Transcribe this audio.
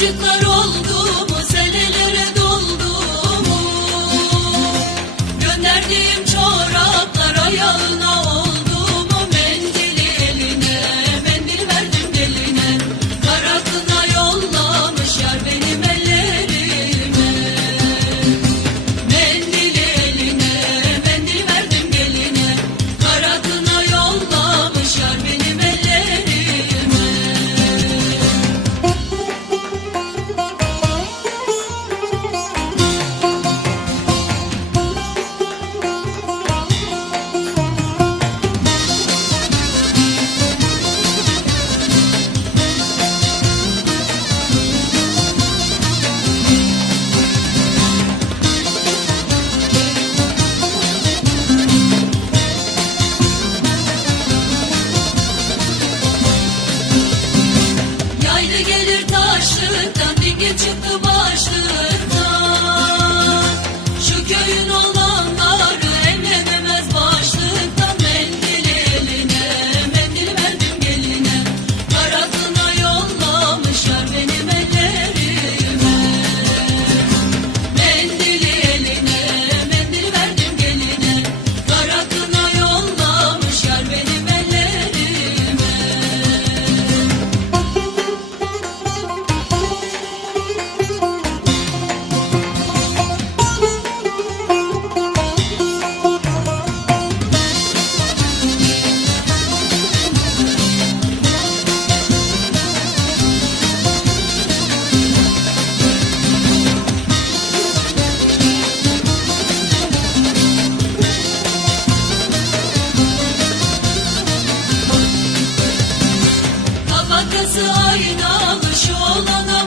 Çocuklar oldu mu senelere doldu mu? Gönderdiğim çoraplar ayağına oldu Kızı aynalı şu olana